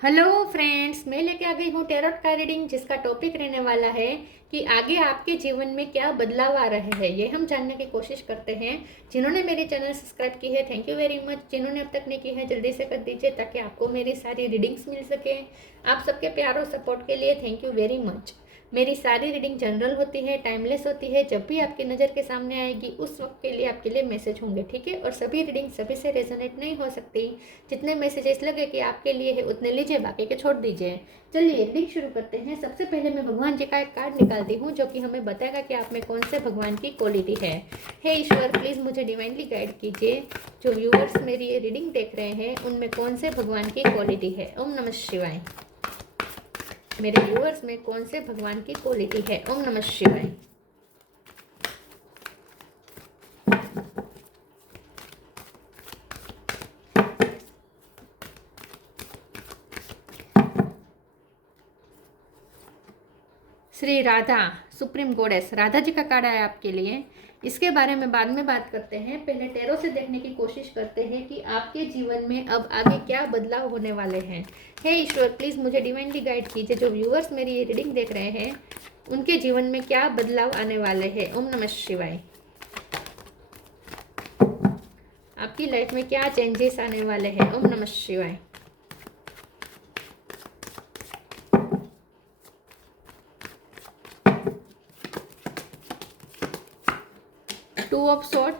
Hello friends, मैं लेके आ गई हूँ टैरोट का रीडिंग, जिसका टॉपिक रहने वाला है कि आगे आपके जीवन में क्या बदलाव आ रहे हैं। ये हम जानने की कोशिश करते हैं। जिन्होंने मेरी चैनल सब्सक्राइब की है, थैंक यू वेरी मच। जिन्होंने अब तक नहीं की है, जल्दी से कर दीजिए ताकि आपको मेरी सारी रीडिंग्स मिल सके। आप सबके प्यार और सपोर्ट के लिए थैंक यू वेरी मच। मेरी सारी रीडिंग जनरल होती है, टाइमलेस होती है। जब भी आपकी नज़र के सामने आएगी उस वक्त के लिए आपके लिए मैसेज होंगे, ठीक है। और सभी रीडिंग सभी से रेजोनेट नहीं हो सकती। जितने मैसेजेस लगे कि आपके लिए है उतने लीजिए, बाकी के छोड़ दीजिए। चलिए रीडिंग शुरू करते हैं। सबसे पहले मैं भगवान जी का एक कार्ड निकालती हूँ जो कि हमें बताएगा कि आप में कौन से भगवान की क्वालिटी है। हे ईश्वर, प्लीज़ मुझे डिवाइनली गाइड कीजिए। जो व्यूअर्स मेरी ये रीडिंग देख रहे हैं उनमें कौन से भगवान की क्वालिटी है। ओम नमः शिवाय। मेरे व्यूअर्स में कौन से भगवान की क्वालिटी है। ओम नमः शिवाय। श्री राधा, सुप्रीम गॉडेस राधा जी का कार्ड आया आपके लिए। इसके बारे में बाद में बात करते हैं। पहले टैरो से देखने की कोशिश करते हैं कि आपके जीवन में अब आगे क्या बदलाव होने वाले हैं। हे ईश्वर, प्लीज़ मुझे डिवाइनली गाइड कीजिए। जो व्यूअर्स मेरी ये रीडिंग देख रहे हैं उनके जीवन में क्या बदलाव आने वाले हैं। ओम नमः शिवाय। आपकी लाइफ में क्या चेंजेस आने वाले हैं। ओम नमः शिवाय। टू ऑफ सॉर्ड,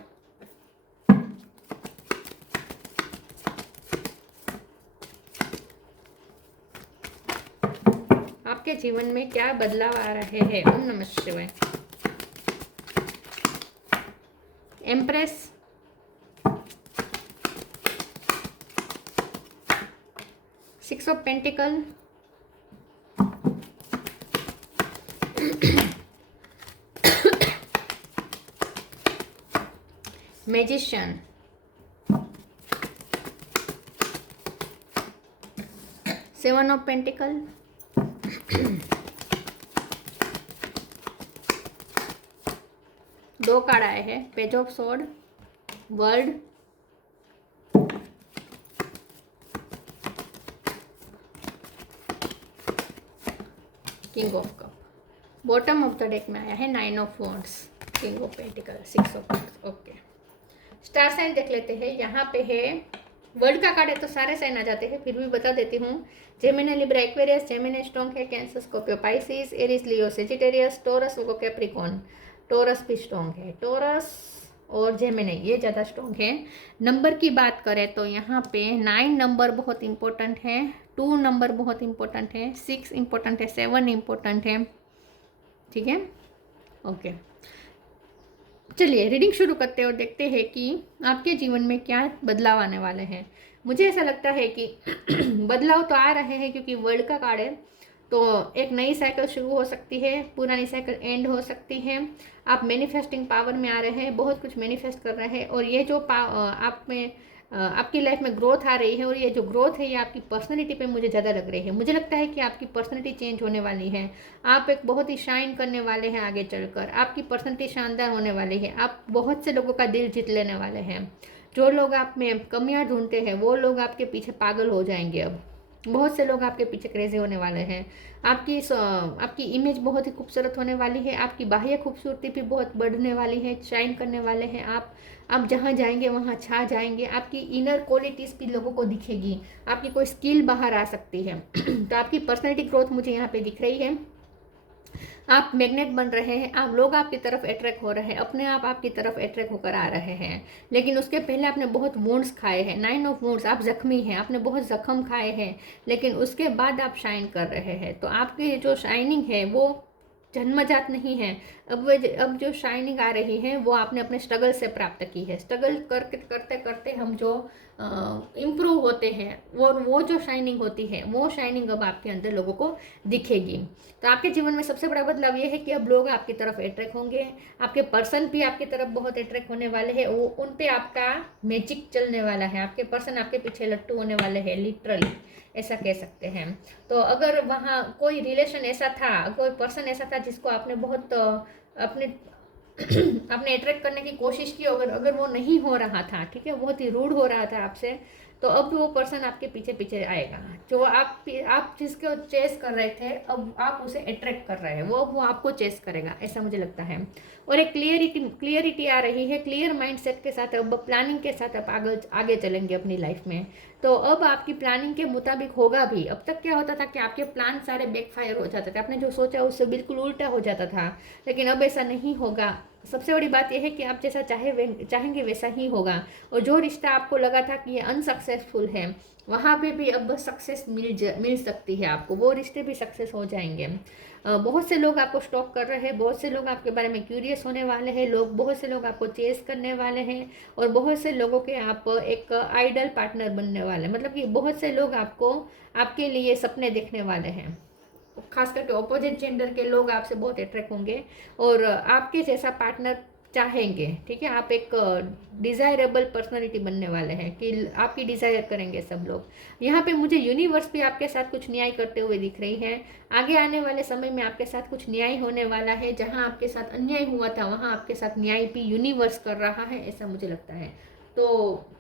आपके जीवन में क्या बदलाव आ रहे हैं। ओम नमः शिवाय। Empress, 6 of pentacle, magician, 7 of pentacle, दो कार्ड आए हैं। Page of sword, world, king of cup. Bottom of the deck में आया है 9 of wands, king of pentacle, 6 of cups. Okay, star sign देख लेते हैं। यहाँ पे है वर्ल्ड का कार्ड है तो सारे साइन आ जाते हैं, फिर भी बता देती हूँ। Gemini, Libra, Aquarius. Gemini strong है, कैंसर, स्कॉर्पियो, पाइसिस, एरीज, लियो, सेजिटेरियस, टोरस, वो कैप्रिकॉन। टोरस भी स्ट्रॉन्ग है। टोरस और जेमिनी ये ज़्यादा स्ट्रॉन्ग है। नंबर की बात करें तो यहाँ पे 9 नंबर बहुत इंपॉर्टेंट है, 2 नंबर बहुत इंपॉर्टेंट है, 6 इंपॉर्टेंट है, 7 इंपॉर्टेंट है, ठीक है। ओके, चलिए रीडिंग शुरू करते हैं और देखते हैं कि आपके जीवन में क्या बदलाव आने वाले हैं। मुझे ऐसा लगता है कि बदलाव तो आ रहे हैं क्योंकि वर्ल्ड का कार्ड है, तो एक नई साइकिल शुरू हो सकती है, पुरानी साइकिल एंड हो सकती है। आप मैनिफेस्टिंग पावर में आ रहे हैं, बहुत कुछ मैनिफेस्ट कर रहे हैं। और ये जो आप में आपकी लाइफ में ग्रोथ आ रही है, और ये जो ग्रोथ है ये आपकी पर्सनैलिटी पे मुझे ज़्यादा लग रही है। मुझे लगता है कि आपकी पर्सनैलिटी चेंज होने वाली है। आप एक बहुत ही शाइन करने वाले हैं आगे चलकर। आपकी पर्सनैलिटी शानदार होने वाली है। आप बहुत से लोगों का दिल जीत लेने वाले हैं। जो लोग आप में कमियां ढूंढते हैं वो लोग आपके पीछे पागल हो जाएंगे। अब बहुत से लोग आपके पीछे क्रेजी होने वाले हैं। आपकी इमेज बहुत ही खूबसूरत होने वाली है। आपकी बाह्य खूबसूरती भी बहुत बढ़ने वाली है, शाइन करने वाले हैं आप जहाँ जाएंगे वहाँ छा जाएंगे। आपकी इनर क्वालिटीज़ भी लोगों को दिखेगी। आपकी कोई स्किल बाहर आ सकती है। तो आपकी पर्सनैलिटी ग्रोथ मुझे यहाँ पे दिख रही है। आप मैग्नेट बन रहे हैं, आप लोग आपकी तरफ अट्रैक्ट हो रहे हैं, अपने आप आपकी तरफ अट्रैक्ट होकर आ रहे हैं। लेकिन उसके पहले आपने बहुत वुंड्स खाए हैं, 9 ऑफ वुंड्स। आप जख्मी हैं, आपने बहुत जख्म खाए हैं, लेकिन उसके बाद आप शाइन कर रहे हैं। तो आपकी जो शाइनिंग है वो जन्मजात नहीं है। अब जो शाइनिंग आ रही है वो आपने अपने स्ट्रगल से प्राप्त की है। स्ट्रगल करते करते करते हम जो इम्प्रूव होते हैं वो जो शाइनिंग होती है वो शाइनिंग अब आपके अंदर लोगों को दिखेगी। तो आपके जीवन में सबसे बड़ा बदलाव ये है कि अब लोग आपकी तरफ अट्रैक्ट होंगे। आपके पर्सन भी आपकी तरफ बहुत अट्रैक्ट होने वाले हैं। वो उन पे आपका मैजिक चलने वाला है। आपके पर्सन आपके पीछे लट्टू होने वाले हैं, लिटरली ऐसा कह सकते हैं। तो अगर वहाँ कोई रिलेशन ऐसा था, कोई पर्सन ऐसा था जिसको आपने बहुत अपने आपने अट्रैक्ट करने की कोशिश की, अगर वो नहीं हो रहा था, ठीक है, बहुत ही रूड हो रहा था आपसे, तो अब वो पर्सन आपके पीछे पीछे आएगा। जो आप जिसको चेस कर रहे थे, अब आप उसे अट्रैक्ट कर रहे हैं, वो आपको चेस करेगा, ऐसा मुझे लगता है। और एक क्लियरिटी आ रही है, क्लियर माइंडसेट के साथ, अब प्लानिंग के साथ आप आगे चलेंगे अपनी लाइफ में। तो अब आपकी प्लानिंग के मुताबिक होगा भी। अब तक क्या होता था कि आपके प्लान सारे बैकफायर हो जाते थे, आपने जो सोचा उससे बिल्कुल उल्टा हो जाता था, लेकिन अब ऐसा नहीं होगा। सबसे बड़ी बात यह है कि आप जैसा चाहेंगे वैसा ही होगा। और जो रिश्ता आपको लगा था कि ये अनसक्सेसफुल है, वहाँ पे भी अब सक्सेस मिल सकती है आपको, वो रिश्ते भी सक्सेस हो जाएंगे। बहुत से लोग आपको स्टॉक कर रहे हैं, बहुत से लोग आपके बारे में क्यूरियस होने वाले हैं, बहुत से लोग आपको चेस करने वाले हैं, और बहुत से लोगों के आप एक आइडल पार्टनर बनने वाले हैं। मतलब कि बहुत से लोग आपके लिए सपने देखने वाले हैं। खास करके ऑपोजिट जेंडर के लोग आपसे बहुत अट्रैक्ट होंगे और आपके जैसा पार्टनर चाहेंगे। ठीक है, आप एक डिज़ायरेबल पर्सनालिटी बनने वाले हैं कि आपकी डिज़ायर करेंगे सब लोग। यहाँ पे मुझे यूनिवर्स भी आपके साथ कुछ न्याय करते हुए दिख रही है। आगे आने वाले समय में आपके साथ कुछ न्याय होने वाला है। जहाँ आपके साथ अन्याय हुआ था, वहाँ आपके साथ न्याय भी यूनिवर्स कर रहा है, ऐसा मुझे लगता है। तो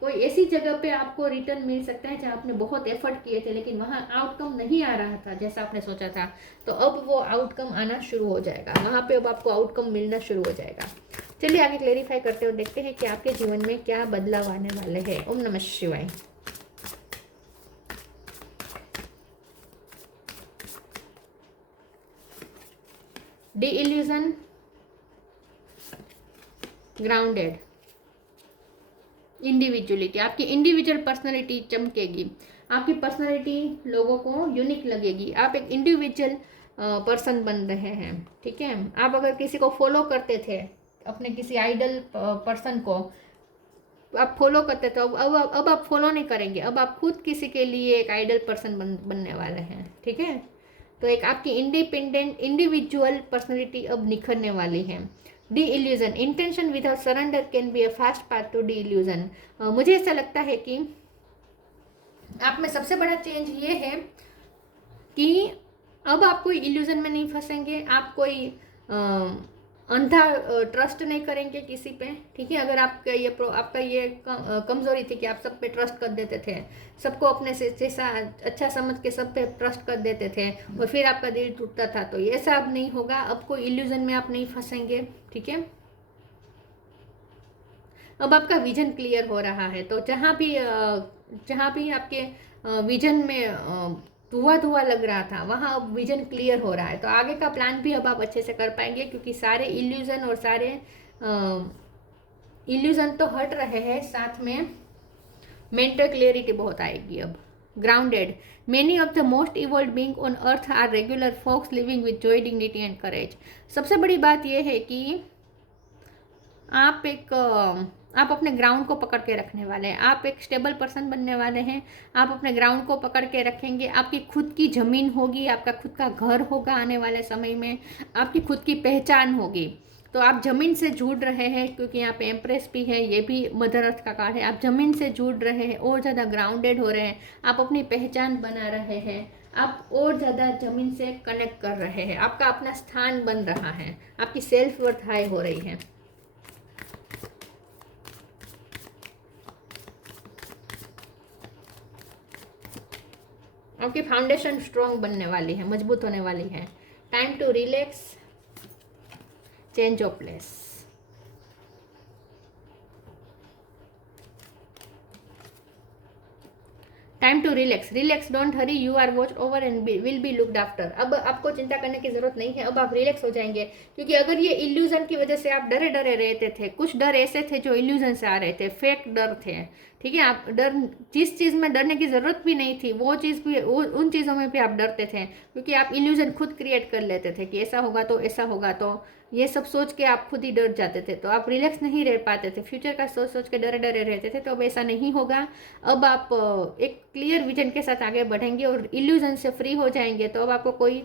कोई ऐसी जगह पे आपको रिटर्न मिल सकता है जहाँ आपने बहुत एफर्ट किए थे, लेकिन वहाँ आउटकम नहीं आ रहा था जैसा आपने सोचा था, तो अब वो आउटकम आना शुरू हो जाएगा। वहाँ पे अब आपको आउटकम मिलना शुरू हो जाएगा। चलिए आगे क्लेरिफाई करते हुए देखते हैं कि आपके जीवन में क्या बदलाव आने वाले हैं। ओम नमः शिवाय। D illusion, grounded, individuality. आपकी इंडिविजुअल पर्सनैलिटी चमकेगी, आपकी पर्सनैलिटी लोगों को यूनिक लगेगी। आप एक इंडिविजुअल पर्सन बन रहे हैं। ठीक है, आप अगर किसी को फॉलो करते थे, अपने किसी आइडल पर्सन को आप फॉलो करते थे, अब आप फॉलो नहीं करेंगे, अब आप खुद किसी के लिए एक आइडल पर्सन बनने वाले हैं। ठीक है, तो एक आपकी इंडिपेंडेंट इंडिविजुअल पर्सनैलिटी अब निखरने वाली है। The illusion, intention without surrender can be a fast path to the illusion. मुझे ऐसा लगता है कि आप में सबसे बड़ा चेंज ये है कि अब आप कोई इल्यूजन में नहीं फंसेंगे, आप कोई अंधा ट्रस्ट नहीं करेंगे किसी पे। ठीक है, अगर आपका ये कमजोरी थी कि आप सब पे ट्रस्ट कर देते थे, सबको अपने से जैसा अच्छा समझ के सब पे ट्रस्ट कर देते थे और फिर आपका दिल टूटता था, तो ये सब अब नहीं होगा। अब कोई इल्यूजन में आप नहीं फंसेंगे। ठीक है, अब आपका विजन क्लियर हो रहा है। तो जहाँ भी आपके विजन में धुआं लग रहा था, वहाँ अब विजन क्लियर हो रहा है। तो आगे का प्लान भी अब आप अच्छे से कर पाएंगे, क्योंकि सारे इल्यूजन और सारे इल्यूजन तो हट रहे हैं, साथ में मेंटल क्लियरिटी बहुत आएगी। अब grounded, many of the most evolve being on earth are regular folks living with joy, dignity and courage. सबसे बड़ी बात यह है कि आप अपने ग्राउंड को पकड़ के रखने वाले हैं, आप एक स्टेबल पर्सन बनने वाले हैं। आप अपने ग्राउंड को पकड़ के रखेंगे, आपकी खुद की ज़मीन होगी, आपका खुद का घर होगा आने वाले समय में, आपकी खुद की पहचान होगी। तो आप ज़मीन से जुड़ रहे हैं, क्योंकि यहाँ पे एम्प्रेस भी है, ये भी मदर अर्थ का कार्ड है। आप ज़मीन से जुड़ रहे हैं, और ज़्यादा ग्राउंडेड हो रहे हैं, आप अपनी पहचान बना रहे हैं, आप और ज़्यादा ज़मीन से कनेक्ट कर रहे हैं, आपका अपना स्थान बन रहा है, आपकी सेल्फ वर्थ हाई हो रही है। आपकी फाउंडेशन स्ट्रॉन्ग बनने वाली है, मजबूत होने वाली है। Time to relax, change of place. Time to relax, don't hurry, you are watch over and will be looked after. अब आपको चिंता करने की जरूरत नहीं है, अब आप रिलैक्स हो जाएंगे। क्योंकि अगर ये इल्यूजन की वजह से आप डरे रहते थे, कुछ डर ऐसे थे जो इल्यूजन से आ रहे थे, फेक डर थे। ठीक है, आप जिस चीज़ में डरने की ज़रूरत भी नहीं थी, वो चीज़ भी, उन चीज़ों में भी आप डरते थे, क्योंकि आप इल्यूजन खुद क्रिएट कर लेते थे कि ऐसा होगा तो ऐसा होगा, तो ये सब सोच के आप खुद ही डर जाते थे, तो आप रिलैक्स नहीं रह पाते थे, फ्यूचर का सोच के डरे रहते थे। तो अब ऐसा नहीं होगा। अब आप एक क्लियर विजन के साथ आगे बढ़ेंगे और इल्यूजन से फ्री हो जाएंगे। तो अब आपको कोई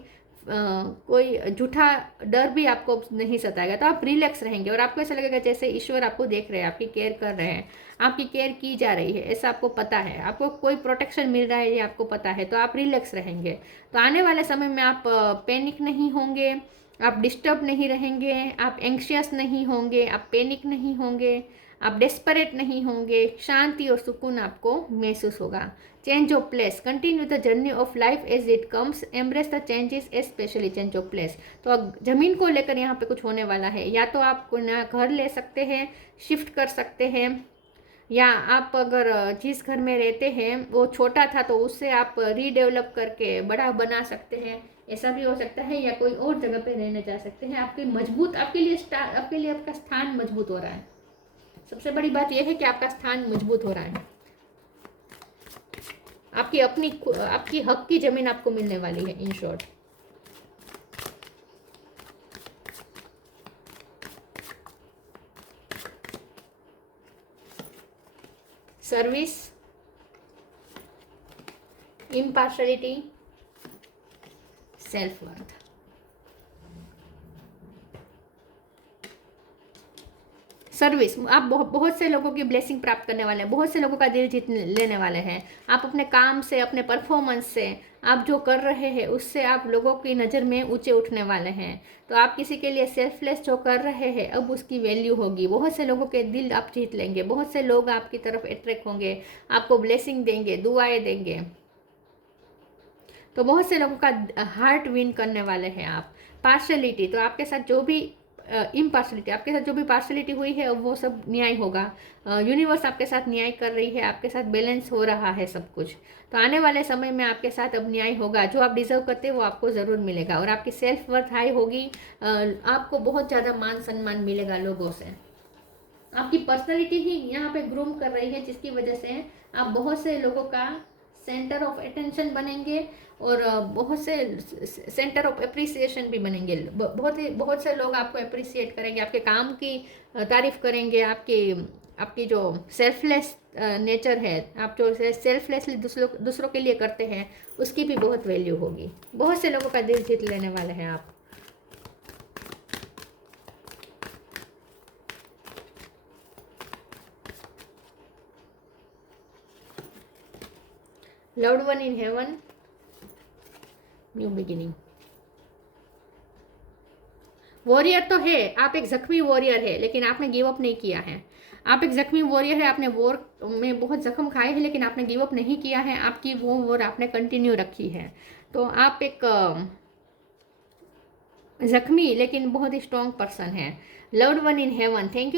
झूठा डर भी आपको नहीं सताएगा, तो आप रिलैक्स रहेंगे और आपको ऐसा लगेगा जैसे ईश्वर आपको देख रहे हैं, आपकी केयर कर रहे हैं, आपकी केयर की जा रही है, ऐसा आपको पता है, आपको कोई प्रोटेक्शन मिल रहा है, ये आपको पता है, तो आप रिलैक्स रहेंगे। तो आने वाले समय में आप पैनिक नहीं होंगे, आप डिस्टर्ब नहीं रहेंगे, आप एंग्शियस नहीं होंगे, आप पैनिक नहीं होंगे, आप डेस्परेट नहीं होंगे, शांति और सुकून आपको महसूस होगा। Change of place, continue the journey of life as it comes, embrace the changes specially change of place. तो अब ज़मीन को लेकर यहाँ पे कुछ होने वाला है, या तो आप नया घर ले सकते हैं, शिफ्ट कर सकते हैं, या आप अगर जिस घर में रहते हैं वो छोटा था तो उससे आप रीडेवलप करके बड़ा बना सकते हैं, ऐसा भी हो सकता है, या कोई और जगह पे रहने जा सकते हैं। आपके मजबूत, आपके लिए आपका स्थान मजबूत हो रहा है। सबसे बड़ी बात यह है कि आपका स्थान मजबूत हो रहा है। आपकी हक की जमीन आपको मिलने वाली है, in short. Service, impartiality, self worth. Service, आप बहुत से लोगों की ब्लेसिंग प्राप्त करने वाले हैं, बहुत से लोगों का दिल जीत लेने वाले हैं। आप अपने काम से, अपने परफॉर्मेंस से, आप जो कर रहे हैं उससे आप लोगों की नज़र में ऊंचे उठने वाले हैं। तो आप किसी के लिए सेल्फलेस जो कर रहे हैं अब उसकी वैल्यू होगी। बहुत से लोगों के दिल आप जीत लेंगे, बहुत से लोग आपकी तरफ अट्रैक्ट होंगे, आपको ब्लेसिंग देंगे, दुआएं देंगे। तो बहुत से लोगों का हार्ट विन करने वाले हैं आप। पार्शलिटी, तो आपके साथ जो भी इम्पार्शलिटी, आपके साथ जो भी पार्शलिटी हुई है अब वो सब न्याय होगा। यूनिवर्स आपके साथ न्याय कर रही है, आपके साथ बैलेंस हो रहा है सब कुछ। तो आने वाले समय में आपके साथ अब न्याय होगा, जो आप डिजर्व करते हैं वो आपको ज़रूर मिलेगा। और आपकी सेल्फ वर्थ हाई होगी, आपको बहुत ज़्यादा मान सम्मान मिलेगा लोगों से। आपकी पर्सनैलिटी ही यहाँ पे ग्रूम कर रही है, जिसकी वजह से आप बहुत से लोगों का सेंटर ऑफ अटेंशन बनेंगे और बहुत से सेंटर ऑफ अप्रिसिएशन भी बनेंगे। बहुत से लोग आपको अप्रिसिएट करेंगे, आपके काम की तारीफ करेंगे, आपकी जो सेल्फलेस नेचर है, आप जो सेल्फलेसली दूसरों के लिए करते हैं उसकी भी बहुत वैल्यू होगी। बहुत से लोगों का दिल जीत लेने वाले हैं आप। Loved one in heaven, new beginning. Warrior तो है, आप एक जख्मी वॉरियर है, लेकिन आपने गिव अप नहीं किया है। आप एक जख्मी वॉरियर है, आपने वॉर में बहुत जख्म खाए हैं, लेकिन आपने गिव अप नहीं किया है। आपकी वो वॉर आपने कंटिन्यू रखी है। तो आप एक जख्मी लेकिन बहुत ही स्ट्रॉन्ग पर्सन है। Loved one in heaven, thank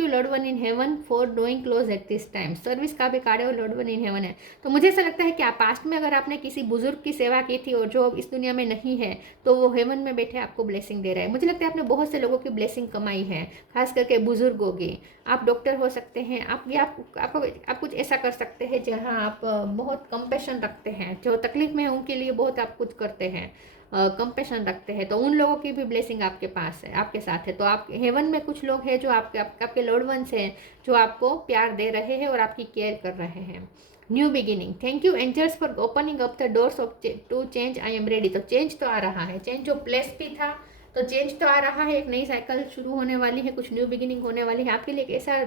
you loved one in heaven for doing close at this time. Service का भी कार्ड है और लव्ड वन इन हेवन है। तो मुझे ऐसा लगता है कि आप पास्ट में अगर आपने किसी बुजुर्ग की सेवा की थी और जो अब इस दुनिया में नहीं है, तो वो हेवन में बैठे आपको ब्लेसिंग दे रहा है। मुझे लगता है आपने बहुत से लोगों की ब्लेसिंग कमाई है, खास करके बुजुर्गों की। आप डॉक्टर हो सकते हैं, आप कुछ ऐसा कर सकते हैं जहाँ आप बहुत कंपैशन रखते हैं, जो तकलीफ में है उनके लिए बहुत आप कुछ करते हैं, कंपेशन रखते हैं। तो उन लोगों की भी ब्लेसिंग आपके पास है, आपके साथ है। तो आप हेवन में कुछ लोग हैं जो आपके लॉर्ड वंस हैं, जो आपको प्यार दे रहे हैं और आपकी केयर कर रहे हैं। New beginning, thank you angels for opening up the doors of to change, I am ready. तो चेंज तो आ रहा है, चेंज जो प्लेस भी था तो चेंज तो आ रहा है, एक नई साइकिल शुरू होने वाली है, कुछ न्यू बिगिनिंग होने वाली है। आपके लिए एक ऐसा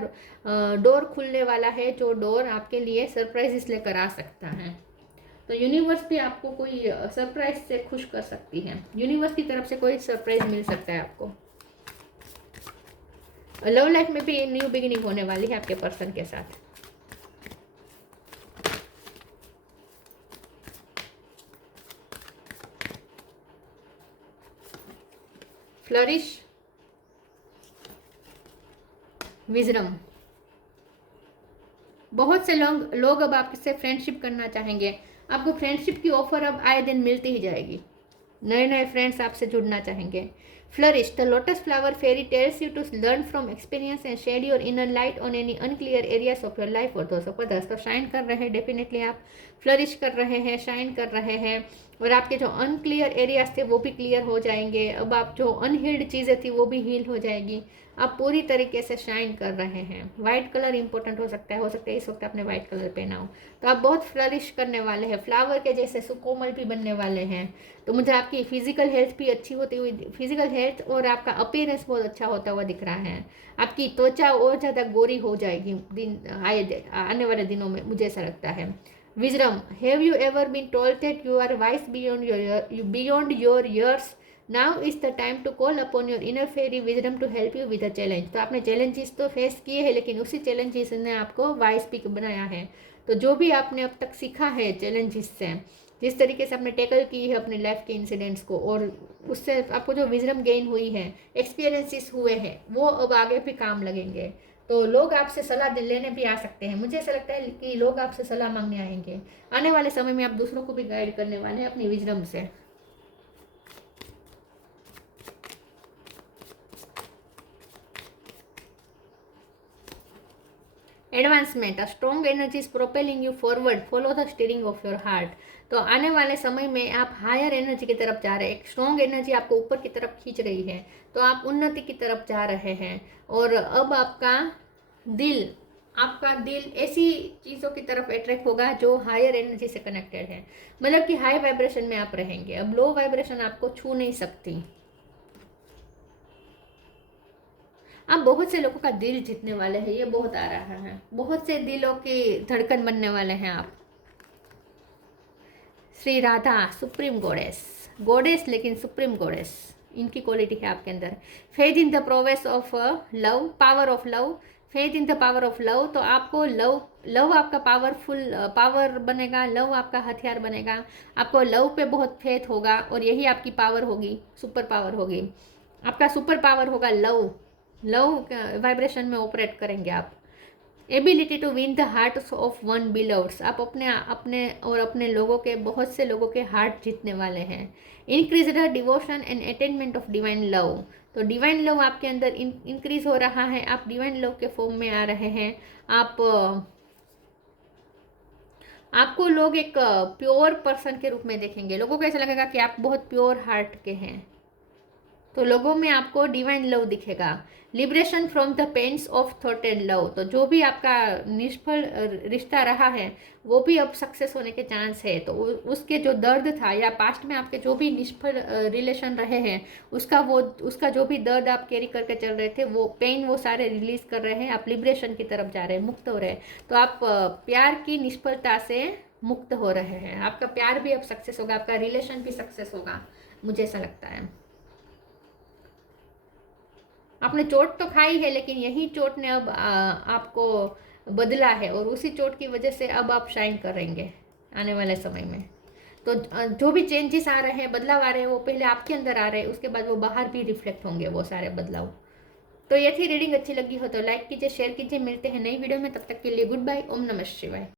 डोर खुलने वाला है जो डोर आपके लिए सरप्राइजेस लेकर आ सकता है। तो यूनिवर्स भी आपको कोई सरप्राइज से खुश कर सकती है, यूनिवर्स की तरफ से कोई सरप्राइज मिल सकता है आपको। लव लाइफ में भी न्यू बिगिनिंग होने वाली है आपके पर्सन के साथ। फ्लरिश, विजडम, बहुत से लोग अब आपसे फ्रेंडशिप करना चाहेंगे। आपको फ्रेंडशिप की ऑफर अब आए दिन मिलती ही जाएगी, नए नए फ्रेंड्स आपसे जुड़ना चाहेंगे। Flourish, the lotus flower fairy tells you to learn from experience and shed your inner light on any unclear areas of your life और दोस्त ऑफ अदर्स। तो शाइन कर रहे हैं, डेफिनेटली आप फ्लरिश कर रहे हैं, शाइन कर रहे हैं, और आपके जो अनक्लियर एरियाज थे वो भी क्लियर हो जाएंगे। अब आप जो अनहील्ड चीज़ें थी वो भी हील हो जाएगी। आप पूरी तरीके से शाइन कर रहे हैं। वाइट कलर इंपॉर्टेंट हो सकता है इस वक्त आपने वाइट कलर पहना हो। तो आप बहुत फ्लरिश करने वाले हैं, फ्लावर के जैसे सुकोमल भी बनने वाले हैं। तो मुझे आपकी फिजिकल हेल्थ भी अच्छी होती हुई, फिजिकल हेल्थ और आपका अपीयरेंस बहुत अच्छा होता हुआ दिख रहा है। आपकी त्वचा और ज़्यादा गोरी हो जाएगी आने वाले दिनों में, मुझे ऐसा लगता है। Wisdom, have you ever been told that you are wise beyond your years now is the time to call upon your inner fairy wisdom to help you with a challenge. तो आपने चैलेंजेस तो face किए हैं, लेकिन उसी challenges ने आपको wise pick बनाया है। तो जो भी आपने अब तक सीखा है चैलेंजेस से, जिस तरीके से आपने टैकल की है अपने लाइफ के इंसिडेंट्स को, और उससे आपको जो विजडम गेन हुई है, एक्सपीरियंसेस हुए हैं, वो अब आगे भी काम लगेंगे। तो लोग आपसे सलाह लेने भी आ सकते हैं। मुझे ऐसा लगता है कि लोग आपसे सलाह मांगने आएंगे। आने वाले समय में आप दूसरों को भी गाइड करने वाले हैं अपनी विजडम से। Advancement, a strong energy is propelling you forward, follow the steering of your heart. तो आने वाले समय में आप हायर एनर्जी की तरफ जा रहे हैं, एक स्ट्रॉन्ग एनर्जी आपको ऊपर की तरफ खींच रही है, तो आप उन्नति की तरफ जा रहे हैं। और अब आपका दिल ऐसी चीज़ों की तरफ अट्रैक्ट होगा जो हायर एनर्जी से कनेक्टेड है, मतलब कि हाई वाइब्रेशन में आप रहेंगे। अब लो वाइब्रेशन आपको छू नहीं सकती। आप बहुत से लोगों का दिल जीतने वाले हैं, ये बहुत आ रहा है। बहुत से दिलों की धड़कन बनने वाले हैं आप। Shri Radha supreme goddess, goddess लेकिन सुप्रीम गॉडेस, इनकी क्वालिटी है आपके अंदर। Faith in the progress of love, power of love, faith in the power of love. तो आपको लव आपका पावर बनेगा, लव आपका हथियार बनेगा। आपको लव पे बहुत फेथ होगा और यही आपकी पावर होगी, सुपर पावर होगी। आपका सुपर पावर होगा लव। लव वाइब्रेशन में ऑपरेट करेंगे आप। Ability to win the heart of one beloveds, आप अपने लोगों के, बहुत से लोगों के हार्ट जीतने वाले हैं। Increase the devotion and attainment of divine love. तो डिवाइन लव आपके अंदर इंक्रीज हो रहा है, आप डिवाइन लव के फॉर्म में आ रहे हैं। आपको लोग एक प्योर पर्सन के रूप में देखेंगे। लोगों को ऐसा लगेगा कि आप बहुत प्योर हार्ट के हैं, तो लोगों में आपको डिवाइन लव दिखेगा। Liberation from the pains of thought and love. तो जो भी आपका निष्फल रिश्ता रहा है, वो भी अब सक्सेस होने के चांस है। तो उसके जो दर्द था, या पास्ट में आपके जो भी निष्फल रिलेशन रहे हैं, उसका जो भी दर्द आप कैरी करके चल रहे थे, वो पेन वो सारे रिलीज कर रहे हैं। आप लिबरेशन की तरफ जा रहे हैं, मुक्त हो रहे हैं। तो आप प्यार की निष्फलता से मुक्त हो रहे हैं। आपका प्यार भी अब सक्सेस होगा, आपका रिलेशन भी सक्सेस होगा, मुझे ऐसा लगता है। आपने चोट तो खाई है, लेकिन यही चोट ने अब आपको बदला है, और उसी चोट की वजह से अब आप शाइन करेंगे आने वाले समय में। तो जो भी चेंजेस आ रहे हैं, बदलाव आ रहे हैं, वो पहले आपके अंदर आ रहे हैं, उसके बाद वो बाहर भी रिफ्लेक्ट होंगे वो सारे बदलाव। तो ये थी रीडिंग। अच्छी लगी हो तो लाइक कीजिए, शेयर कीजिए। मिलते हैं नई वीडियो में, तब तक के लिए गुड बाय। ओम नमः शिवाय।